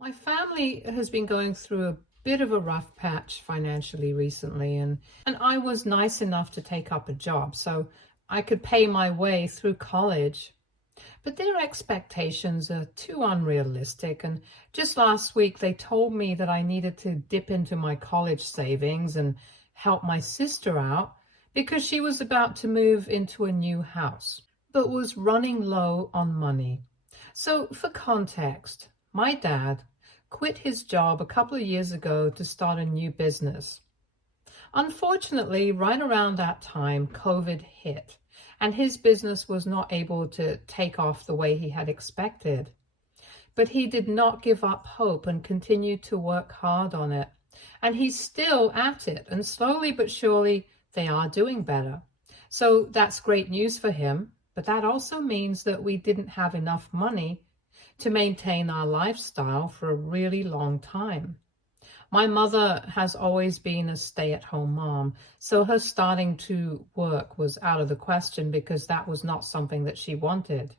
My family has been going through a bit of a rough patch financially recently, and I was nice enough to take up a job so I could pay my way through college. But their expectations are too unrealistic, and just last week they told me that I needed to dip into my college savings and help my sister out because she was about to move into a new house, but was running low on money. So, for context, my dad quit his job a couple of years ago to start a new business. Unfortunately, right around that time, COVID hit, and his business was not able to take off the way he had expected. But he did not give up hope and continued to work hard on it. And he's still at it, and slowly but surely, they are doing better. So that's great news for him, but that also means that we didn't have enough money to maintain our lifestyle for a really long time. My mother has always been a stay-at-home mom, so her starting to work was out of the question because that was not something that she wanted.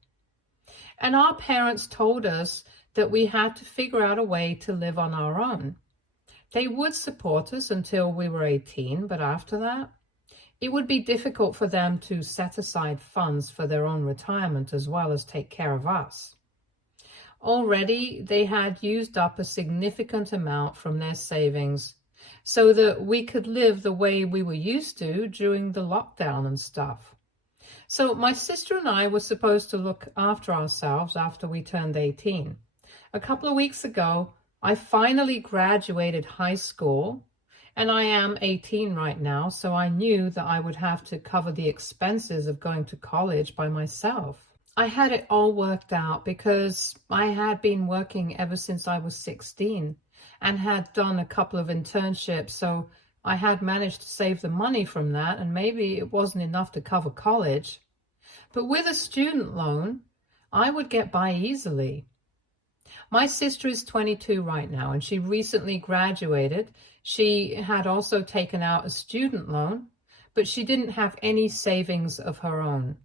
And our parents told us that we had to figure out a way to live on our own. They would support us until we were 18, but after that, it would be difficult for them to set aside funds for their own retirement as well as take care of us. Already, they had used up a significant amount from their savings so that we could live the way we were used to during the lockdown and stuff. So my sister and I were supposed to look after ourselves after we turned 18. A couple of weeks ago, I finally graduated high school, and I am 18 right now, so I knew that I would have to cover the expenses of going to college by myself. I had it all worked out because I had been working ever since I was 16 and had done a couple of internships, so I had managed to save the money from that, and maybe it wasn't enough to cover college. But with a student loan, I would get by easily. My sister is 22 right now, and she recently graduated. She had also taken out a student loan, but she didn't have any savings of her own.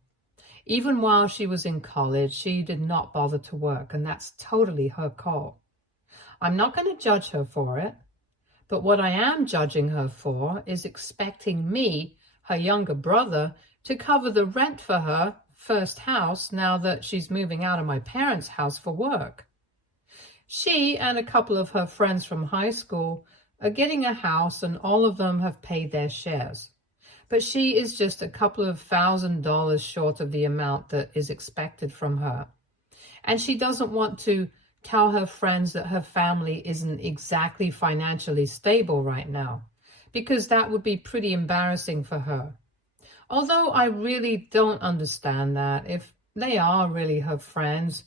Even while she was in college, she did not bother to work, and that's totally her call. I'm not going to judge her for it, but what I am judging her for is expecting me, her younger brother, to cover the rent for her first house now that she's moving out of my parents' house for work. She and a couple of her friends from high school are getting a house, and all of them have paid their shares. But she is just a couple of $1,000s short of the amount that is expected from her. And she doesn't want to tell her friends that her family isn't exactly financially stable right now, because that would be pretty embarrassing for her. Although I really don't understand that. If they are really her friends,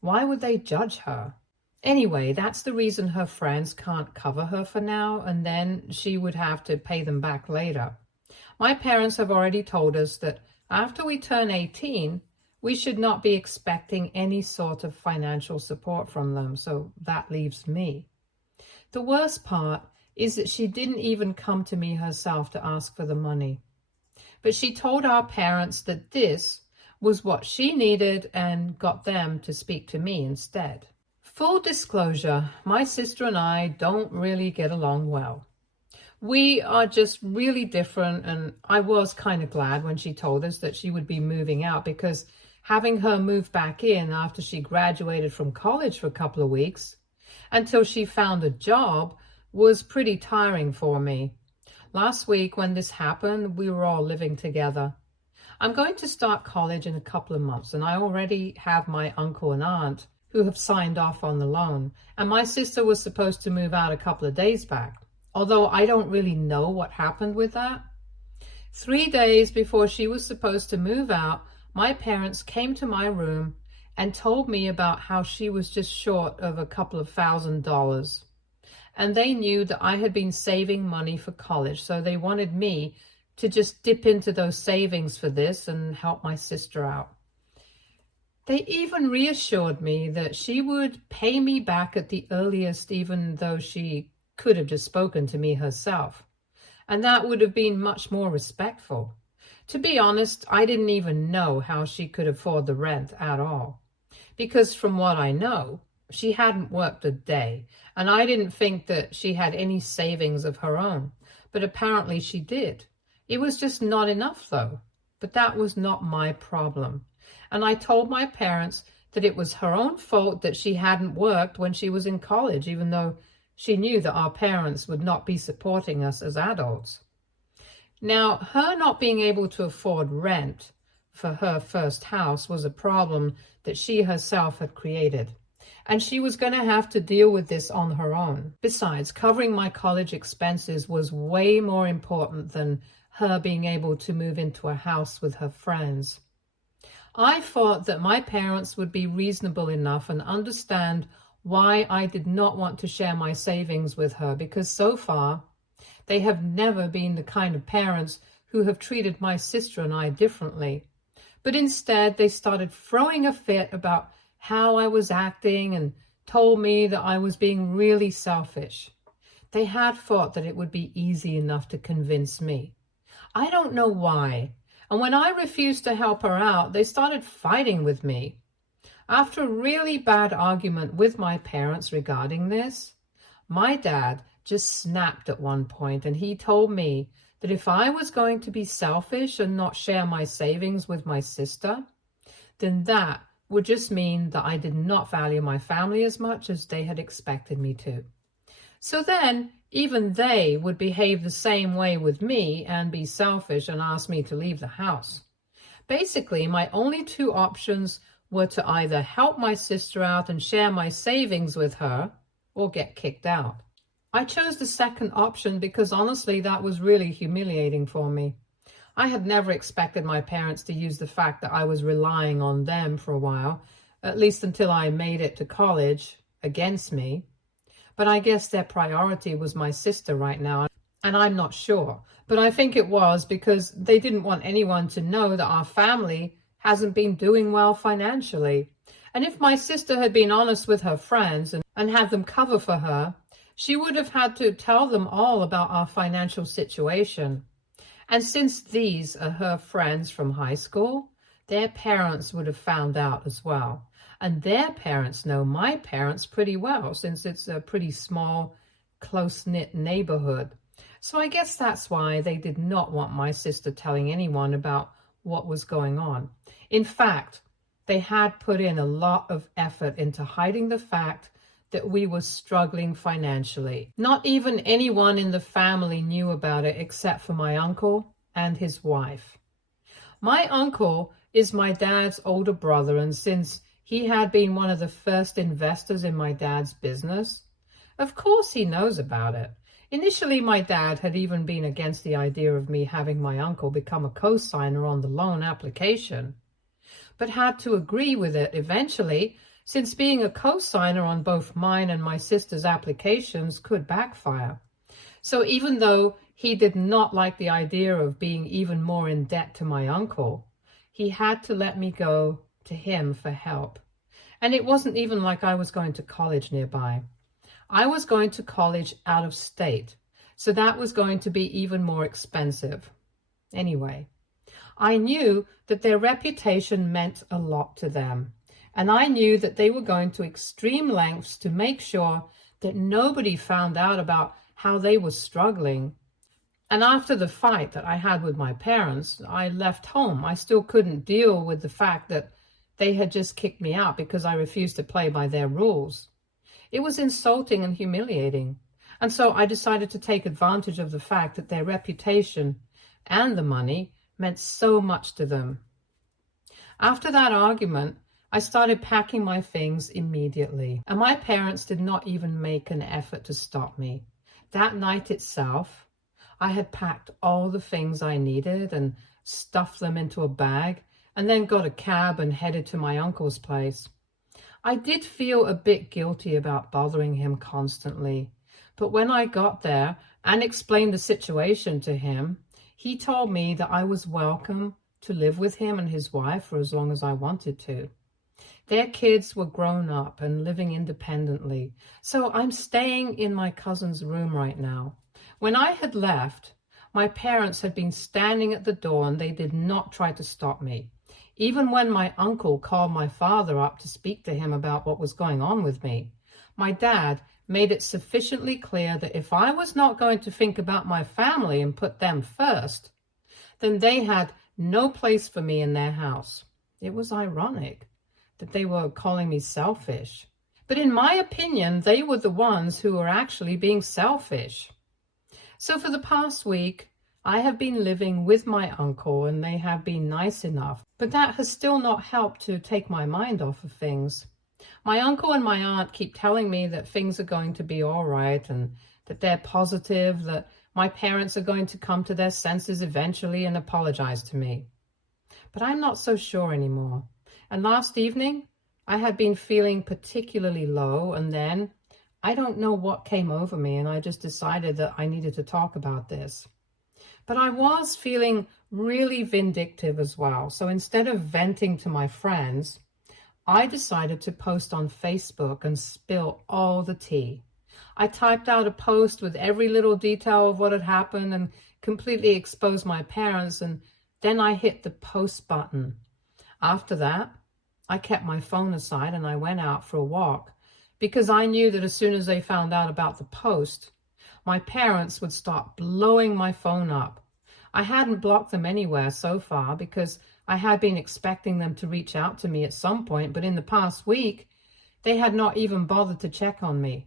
why would they judge her? Anyway, that's the reason her friends can't cover her for now, and then she would have to pay them back later. My parents have already told us that after we turn 18, we should not be expecting any sort of financial support from them, so that leaves me. The worst part is that she didn't even come to me herself to ask for the money. But she told our parents that this was what she needed and got them to speak to me instead. Full disclosure, my sister and I don't really get along well. We are just really different, and I was kind of glad when she told us that she would be moving out, because having her move back in after she graduated from college for a couple of weeks until she found a job was pretty tiring for me. Last week when this happened, we were all living together. I'm going to start college in a couple of months, and I already have my uncle and aunt who have signed off on the loan, and my sister was supposed to move out a couple of days back. Although I don't really know what happened with that. 3 days before she was supposed to move out, my parents came to my room and told me about how she was just short of a couple of $1,000. And they knew that I had been saving money for college, so they wanted me to just dip into those savings for this and help my sister out. They even reassured me that she would pay me back at the earliest, even though she could have just spoken to me herself. And that would have been much more respectful. To be honest, I didn't even know how she could afford the rent at all. Because from what I know, She hadn't worked a day, and I didn't think that she had any savings of her own, but apparently she did. It was just not enough, though. But that was not my problem. And I told my parents that it was her own fault that she hadn't worked when she was in college, even though she knew that our parents would not be supporting us as adults. Now, her not being able to afford rent for her first house was a problem that she herself had created, and she was going to have to deal with this on her own. Besides, covering my college expenses was way more important than her being able to move into a house with her friends. I thought that my parents would be reasonable enough and understand why I did not want to share my savings with her, because so far they have never been the kind of parents who have treated my sister and I differently. But instead, they started throwing a fit about how I was acting and told me that I was being really selfish. They had thought that it would be easy enough to convince me. I don't know why. And when I refused to help her out, they started fighting with me. After a really bad argument with my parents regarding this, my dad just snapped at one point, and he told me that if I was going to be selfish and not share my savings with my sister, then that would just mean that I did not value my family as much as they had expected me to. So then, even they would behave the same way with me and be selfish and ask me to leave the house. Basically, my only two options were to either help my sister out and share my savings with her, or get kicked out. I chose the second option because honestly, that was really humiliating for me. I had never expected my parents to use the fact that I was relying on them for a while, at least until I made it to college, against me. But I guess their priority was my sister right now, and I'm not sure. But I think it was because they didn't want anyone to know that our family hasn't been doing well financially. And if my sister had been honest with her friends and had them cover for her, she would have had to tell them all about our financial situation. And since these are her friends from high school, their parents would have found out as well. And their parents know my parents pretty well, since it's a pretty small, close-knit neighborhood. So I guess that's why they did not want my sister telling anyone about what was going on. In fact, they had put in a lot of effort into hiding the fact that we were struggling financially. Not even anyone in the family knew about it except for my uncle and his wife. My uncle is my dad's older brother, and since he had been one of the first investors in my dad's business, of course he knows about it. Initially, my dad had even been against the idea of me having my uncle become a co-signer on the loan application, but had to agree with it eventually, since being a co-signer on both mine and my sister's applications could backfire. So even though he did not like the idea of being even more in debt to my uncle, he had to let me go to him for help. And it wasn't even like I was going to college nearby. I was going to college out of state, so that was going to be even more expensive. Anyway, I knew that their reputation meant a lot to them, and I knew that they were going to extreme lengths to make sure that nobody found out about how they were struggling. And after the fight that I had with my parents, I left home. I still couldn't deal with the fact that they had just kicked me out because I refused to play by their rules. It was insulting and humiliating. And so I decided to take advantage of the fact that their reputation and the money meant so much to them. After that argument, I started packing my things immediately, and my parents did not even make an effort to stop me. That night itself, I had packed all the things I needed and stuffed them into a bag, and then got a cab and headed to my uncle's place. I did feel a bit guilty about bothering him constantly, but when I got there and explained the situation to him, he told me that I was welcome to live with him and his wife for as long as I wanted to. Their kids were grown up and living independently, so I'm staying in my cousin's room right now. When I had left, my parents had been standing at the door and they did not try to stop me. Even when my uncle called my father up to speak to him about what was going on with me, my dad made it sufficiently clear that if I was not going to think about my family and put them first, then they had no place for me in their house. It was ironic that they were calling me selfish. But in my opinion, they were the ones who were actually being selfish. So for the past week, I have been living with my uncle and they have been nice enough, but that has still not helped to take my mind off of things. My uncle and my aunt keep telling me that things are going to be all right and that they're positive, that my parents are going to come to their senses eventually and apologize to me. But I'm not so sure anymore. And last evening, I had been feeling particularly low, and then I don't know what came over me, and I just decided that I needed to talk about this. But I was feeling really vindictive as well. So instead of venting to my friends, I decided to post on Facebook and spill all the tea. I typed out a post with every little detail of what had happened and completely exposed my parents, and then I hit the post button. After that, I kept my phone aside and I went out for a walk because I knew that as soon as they found out about the post, my parents would start blowing my phone up. I hadn't blocked them anywhere so far because I had been expecting them to reach out to me at some point, but in the past week, they had not even bothered to check on me.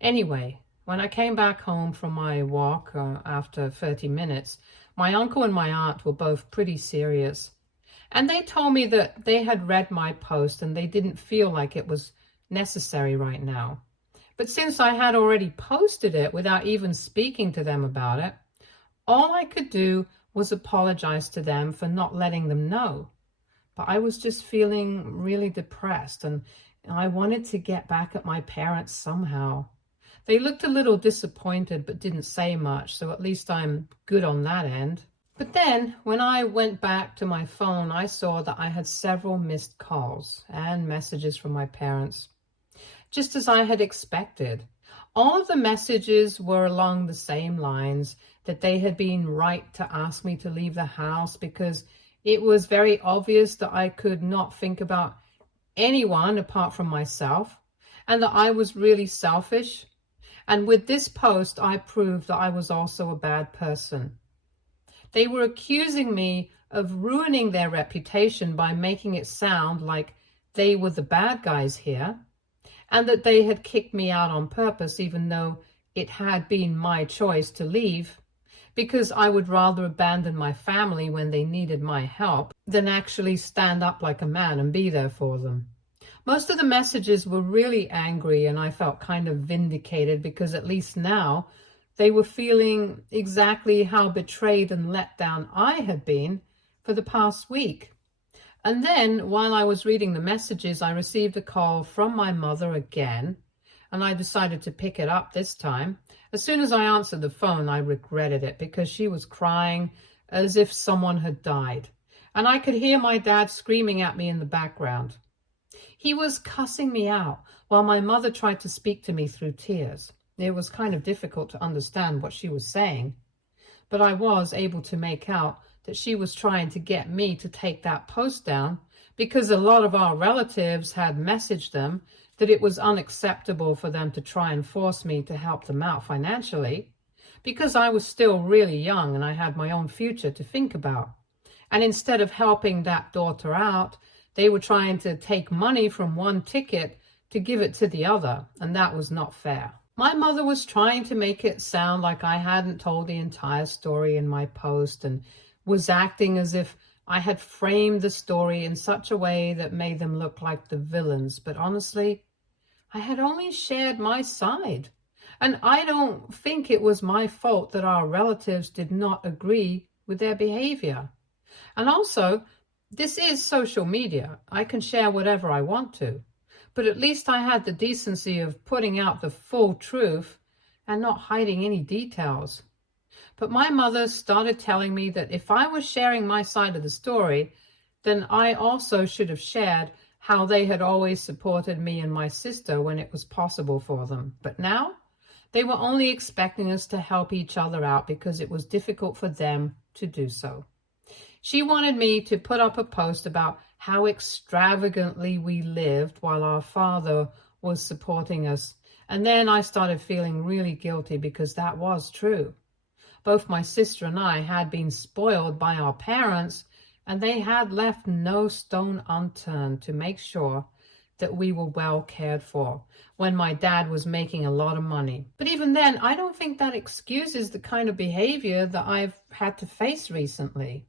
Anyway, when I came back home from my walk after 30 minutes, my uncle and my aunt were both pretty serious. And they told me that they had read my post and they didn't feel like it was necessary right now. But since I had already posted it without even speaking to them about it, all I could do was apologize to them for not letting them know. But I was just feeling really depressed and I wanted to get back at my parents somehow. They looked a little disappointed but didn't say much, so at least I'm good on that end. But then, when I went back to my phone, I saw that I had several missed calls and messages from my parents, just as I had expected. All of the messages were along the same lines, that they had been right to ask me to leave the house because it was very obvious that I could not think about anyone apart from myself, and that I was really selfish. And with this post, I proved that I was also a bad person. They were accusing me of ruining their reputation by making it sound like they were the bad guys here, and that they had kicked me out on purpose, even though it had been my choice to leave, because I would rather abandon my family when they needed my help than actually stand up like a man and be there for them. Most of the messages were really angry, and I felt kind of vindicated because at least now they were feeling exactly how betrayed and let down I had been for the past week. And then, while I was reading the messages, I received a call from my mother again, and I decided to pick it up this time. As soon as I answered the phone, I regretted it because she was crying as if someone had died. And I could hear my dad screaming at me in the background. He was cussing me out while my mother tried to speak to me through tears. It was kind of difficult to understand what she was saying, but I was able to make out that she was trying to get me to take that post down because a lot of our relatives had messaged them that it was unacceptable for them to try and force me to help them out financially because I was still really young and I had my own future to think about. And instead of helping that daughter out, they were trying to take money from one ticket to give it to the other, and that was not fair. My mother was trying to make it sound like I hadn't told the entire story in my post and was acting as if I had framed the story in such a way that made them look like the villains. But honestly, I had only shared my side. And I don't think it was my fault that our relatives did not agree with their behavior. And also, this is social media. I can share whatever I want to. But at least I had the decency of putting out the full truth and not hiding any details. But my mother started telling me that if I was sharing my side of the story, then I also should have shared how they had always supported me and my sister when it was possible for them. But now, they were only expecting us to help each other out because it was difficult for them to do so. She wanted me to put up a post about how extravagantly we lived while our father was supporting us. And then I started feeling really guilty because that was true. Both my sister and I had been spoiled by our parents, and they had left no stone unturned to make sure that we were well cared for when my dad was making a lot of money. But even then, I don't think that excuses the kind of behavior that I've had to face recently.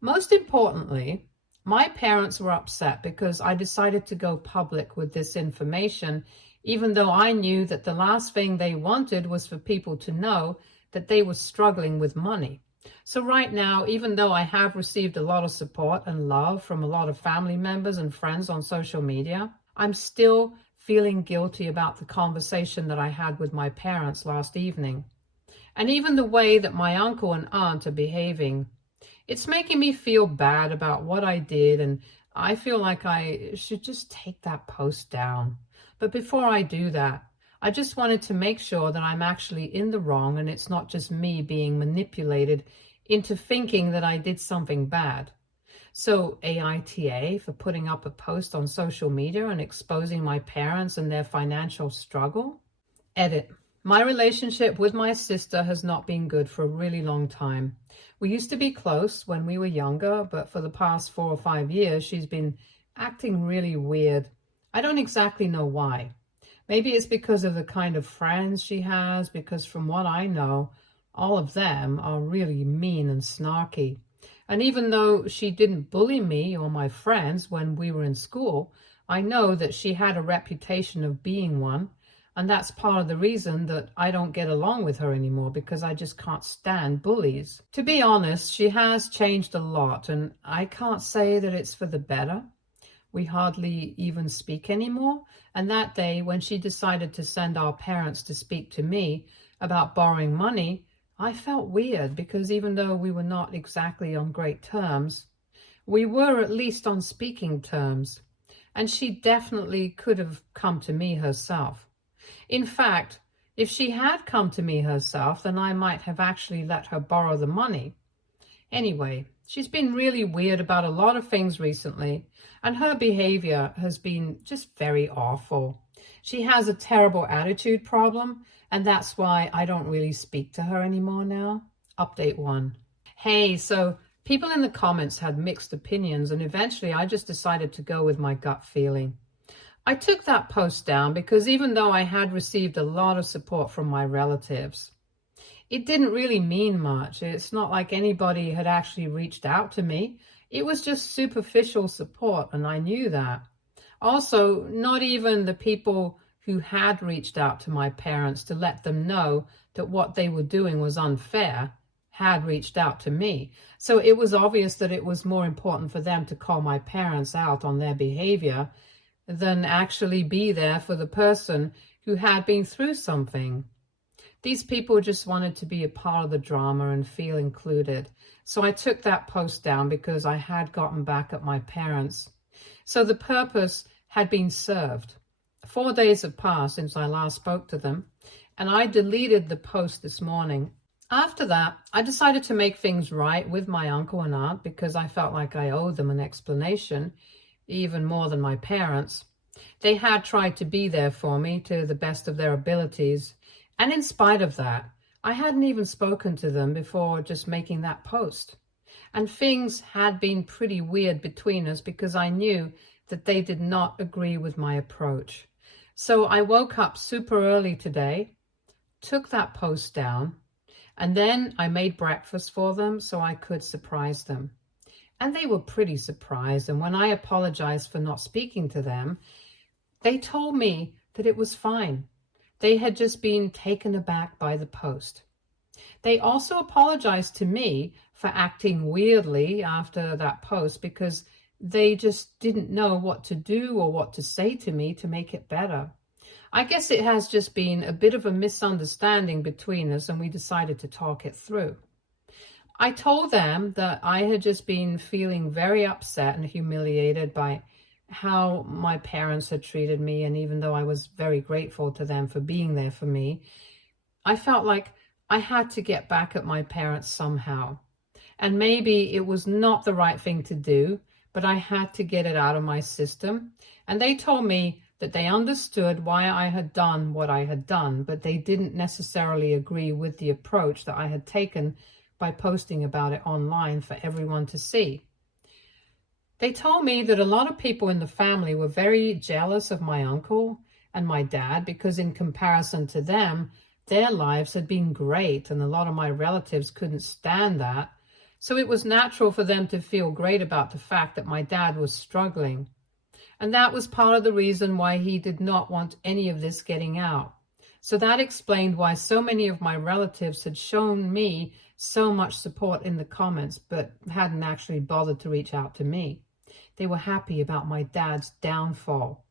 Most importantly, my parents were upset because I decided to go public with this information, even though I knew that the last thing they wanted was for people to know that they were struggling with money. So right now, even though I have received a lot of support and love from a lot of family members and friends on social media, I'm still feeling guilty about the conversation that I had with my parents last evening. And even the way that my uncle and aunt are behaving. It's making me feel bad about what I did, and I feel like I should just take that post down. But before I do that, I just wanted to make sure that I'm actually in the wrong and it's not just me being manipulated into thinking that I did something bad. So AITA for putting up a post on social media and exposing my parents and their financial struggle. Edit. My relationship with my sister has not been good for a really long time. We used to be close when we were younger, but for the past 4 or 5 years, she's been acting really weird. I don't exactly know why. Maybe it's because of the kind of friends she has, because from what I know, all of them are really mean and snarky. And even though she didn't bully me or my friends when we were in school, I know that she had a reputation of being one. And that's part of the reason that I don't get along with her anymore, because I just can't stand bullies. To be honest, she has changed a lot, and I can't say that it's for the better. We hardly even speak anymore. And that day, when she decided to send our parents to speak to me about borrowing money, I felt weird, because even though we were not exactly on great terms, we were at least on speaking terms. And she definitely could have come to me herself. In fact, if she had come to me herself, then I might have actually let her borrow the money. Anyway, she's been really weird about a lot of things recently, and her behavior has been just very awful. She has a terrible attitude problem, and that's why I don't really speak to her anymore now. Update 1. Hey, so people in the comments had mixed opinions, and eventually I just decided to go with my gut feeling. I took that post down because even though I had received a lot of support from my relatives, it didn't really mean much. It's not like anybody had actually reached out to me. It was just superficial support, and I knew that. Also, not even the people who had reached out to my parents to let them know that what they were doing was unfair had reached out to me. So it was obvious that it was more important for them to call my parents out on their behavior than actually be there for the person who had been through something. These people just wanted to be a part of the drama and feel included. So I took that post down because I had gotten back at my parents. So the purpose had been served. 4 days have passed since I last spoke to them, and I deleted the post this morning. After that, I decided to make things right with my uncle and aunt because I felt like I owed them an explanation, even more than my parents. They had tried to be there for me to the best of their abilities, and in spite of that, I hadn't even spoken to them before just making that post. And things had been pretty weird between us because I knew that they did not agree with my approach. So I woke up super early today, took that post down, and then I made breakfast for them so I could surprise them. And they were pretty surprised, and when I apologized for not speaking to them, they told me that it was fine. They had just been taken aback by the post. They also apologized to me for acting weirdly after that post because they just didn't know what to do or what to say to me to make it better. I guess it has just been a bit of a misunderstanding between us, and we decided to talk it through. I told them that I had just been feeling very upset and humiliated by how my parents had treated me, and even though I was very grateful to them for being there for me, I felt like I had to get back at my parents somehow. And maybe it was not the right thing to do, but I had to get it out of my system. And they told me that they understood why I had done what I had done, but they didn't necessarily agree with the approach that I had taken by posting about it online for everyone to see. They told me that a lot of people in the family were very jealous of my uncle and my dad because in comparison to them, their lives had been great, and a lot of my relatives couldn't stand that. So it was natural for them to feel great about the fact that my dad was struggling. And that was part of the reason why he did not want any of this getting out. So that explained why so many of my relatives had shown me so much support in the comments, but hadn't actually bothered to reach out to me. They were happy about my dad's downfall,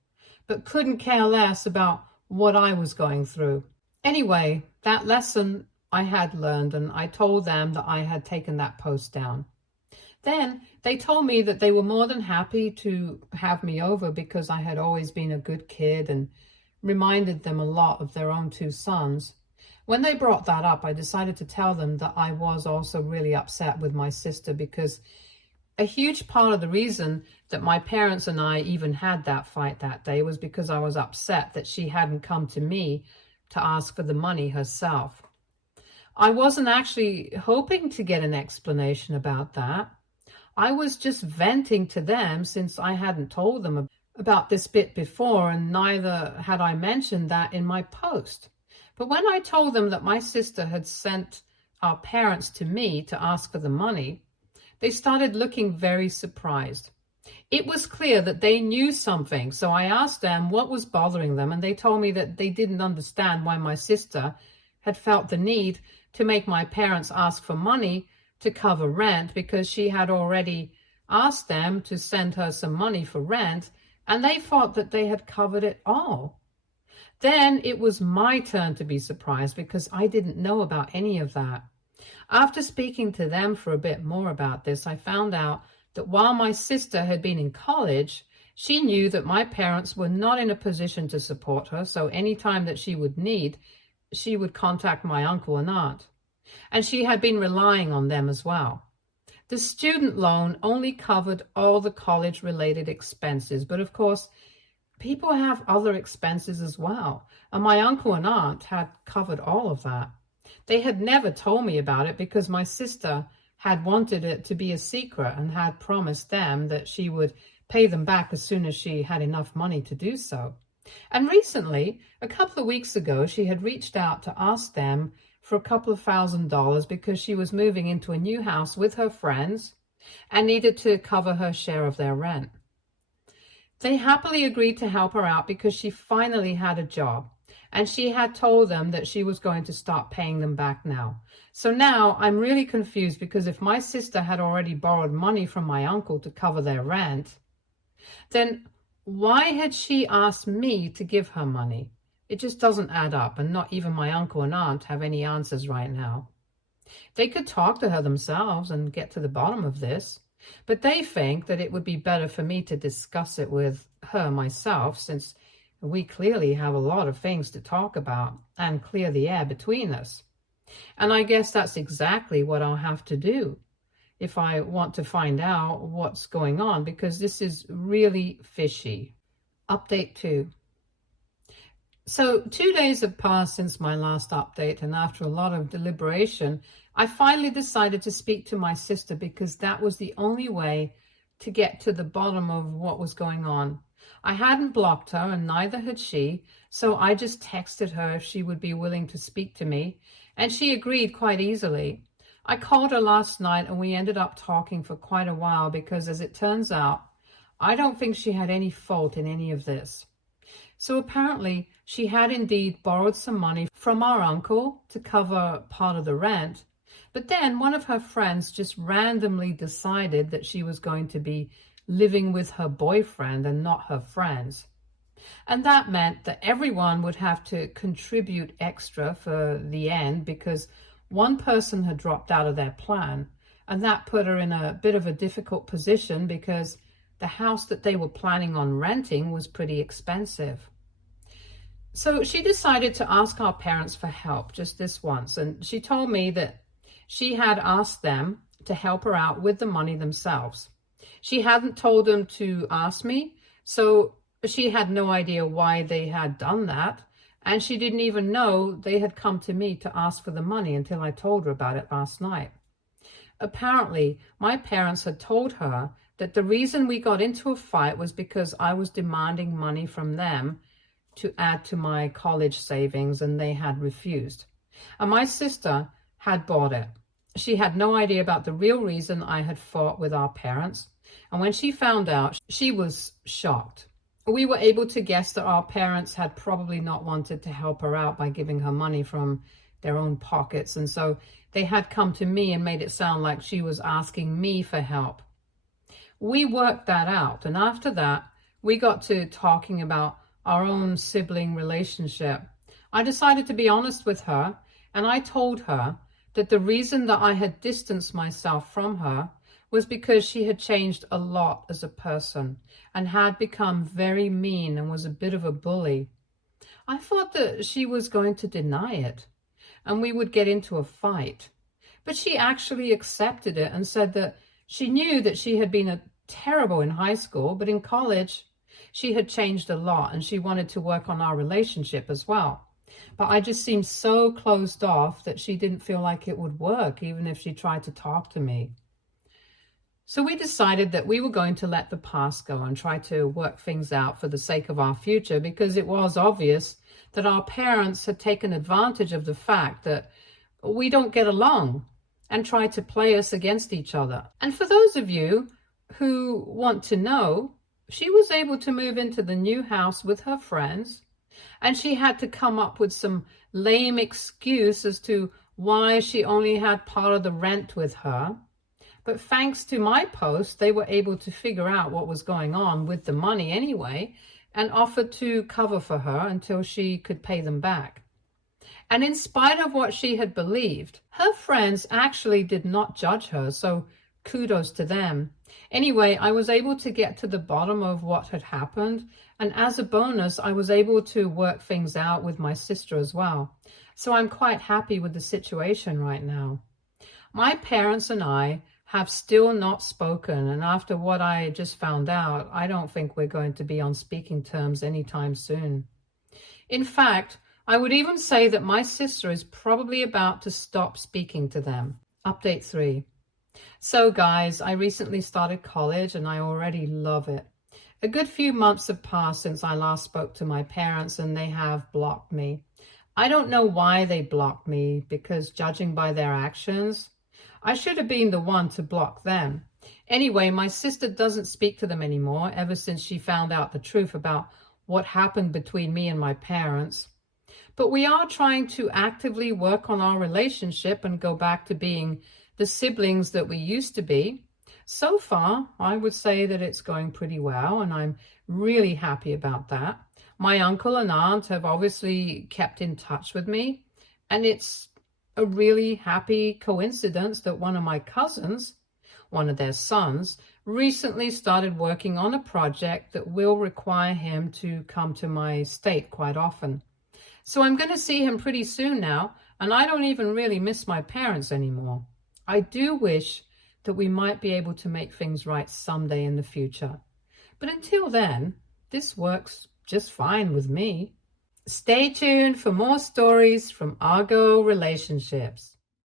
but couldn't care less about what I was going through. Anyway, that lesson I had learned, and I told them that I had taken that post down. Then they told me that they were more than happy to have me over because I had always been a good kid and reminded them a lot of their own two sons. When they brought that up, I decided to tell them that I was also really upset with my sister because a huge part of the reason that my parents and I even had that fight that day was because I was upset that she hadn't come to me to ask for the money herself. I wasn't actually hoping to get an explanation about that. I was just venting to them since I hadn't told them about this bit before, and neither had I mentioned that in my post. But when I told them that my sister had sent our parents to me to ask for the money, they started looking very surprised. It was clear that they knew something, so I asked them what was bothering them, and they told me that they didn't understand why my sister had felt the need to make my parents ask for money to cover rent because she had already asked them to send her some money for rent, and they thought that they had covered it all. Then it was my turn to be surprised because I didn't know about any of that. After speaking to them for a bit more about this, I found out that while my sister had been in college, she knew that my parents were not in a position to support her, so any time that she would need, she would contact my uncle and aunt. And she had been relying on them as well. The student loan only covered all the college-related expenses, but of course, people have other expenses as well, and my uncle and aunt had covered all of that. They had never told me about it because my sister had wanted it to be a secret and had promised them that she would pay them back as soon as she had enough money to do so. And recently, a couple of weeks ago, she had reached out to ask them for a couple of $1,000 because she was moving into a new house with her friends and needed to cover her share of their rent. They happily agreed to help her out because she finally had a job, and she had told them that she was going to start paying them back now. So now I'm really confused because if my sister had already borrowed money from my uncle to cover their rent, then why had she asked me to give her money? It just doesn't add up, and not even my uncle and aunt have any answers right now. They could talk to her themselves and get to the bottom of this, but they think that it would be better for me to discuss it with her myself, since we clearly have a lot of things to talk about and clear the air between us. And I guess that's exactly what I'll have to do if I want to find out what's going on, because this is really fishy. Update 2. So 2 days have passed since my last update, and after a lot of deliberation, I finally decided to speak to my sister because that was the only way to get to the bottom of what was going on. I hadn't blocked her, and neither had she, so I just texted her if she would be willing to speak to me, and she agreed quite easily. I called her last night, and we ended up talking for quite a while because, as it turns out, I don't think she had any fault in any of this. So apparently, she had indeed borrowed some money from our uncle to cover part of the rent, but then one of her friends just randomly decided that she was going to be living with her boyfriend and not her friends. And that meant that everyone would have to contribute extra for the end because one person had dropped out of their plan, and that put her in a bit of a difficult position because the house that they were planning on renting was pretty expensive. So she decided to ask our parents for help just this once, and she told me that she had asked them to help her out with the money themselves. She hadn't told them to ask me, so she had no idea why they had done that, and she didn't even know they had come to me to ask for the money until I told her about it last night. Apparently, my parents had told her that the reason we got into a fight was because I was demanding money from them to add to my college savings, and they had refused. And my sister had bought it. She had no idea about the real reason I had fought with our parents. And when she found out, she was shocked. We were able to guess that our parents had probably not wanted to help her out by giving her money from their own pockets. And so they had come to me and made it sound like she was asking me for help. We worked that out. And after that, we got to talking about our own sibling relationship. I decided to be honest with her, and I told her that the reason that I had distanced myself from her was because she had changed a lot as a person and had become very mean and was a bit of a bully. I thought that she was going to deny it and we would get into a fight. But she actually accepted it and said that she knew that she had been terrible in high school, but in college she had changed a lot and she wanted to work on our relationship as well. But I just seemed so closed off that she didn't feel like it would work, even if she tried to talk to me. So we decided that we were going to let the past go and try to work things out for the sake of our future, because it was obvious that our parents had taken advantage of the fact that we don't get along and tried to play us against each other. And for those of you who want to know, she was able to move into the new house with her friends, and she had to come up with some lame excuse as to why she only had part of the rent with her. But thanks to my post, they were able to figure out what was going on with the money anyway and offered to cover for her until she could pay them back. And in spite of what she had believed, her friends actually did not judge her, so kudos to them. Anyway, I was able to get to the bottom of what had happened, and as a bonus, I was able to work things out with my sister as well. So I'm quite happy with the situation right now. My parents and I have still not spoken, and after what I just found out, I don't think we're going to be on speaking terms anytime soon. In fact, I would even say that my sister is probably about to stop speaking to them. Update 3. So guys, I recently started college and I already love it. A good few months have passed since I last spoke to my parents and they have blocked me. I don't know why they blocked me, because judging by their actions, I should have been the one to block them. Anyway, my sister doesn't speak to them anymore ever since she found out the truth about what happened between me and my parents. But we are trying to actively work on our relationship and go back to being the siblings that we used to be. So far, I would say that it's going pretty well, and I'm really happy about that. My uncle and aunt have obviously kept in touch with me, and it's a really happy coincidence that one of my cousins, one of their sons, recently started working on a project that will require him to come to my state quite often. So I'm going to see him pretty soon now, and I don't even really miss my parents anymore. I do wish that we might be able to make things right someday in the future. But until then, this works just fine with me. Stay tuned for more stories from Argo Relationships.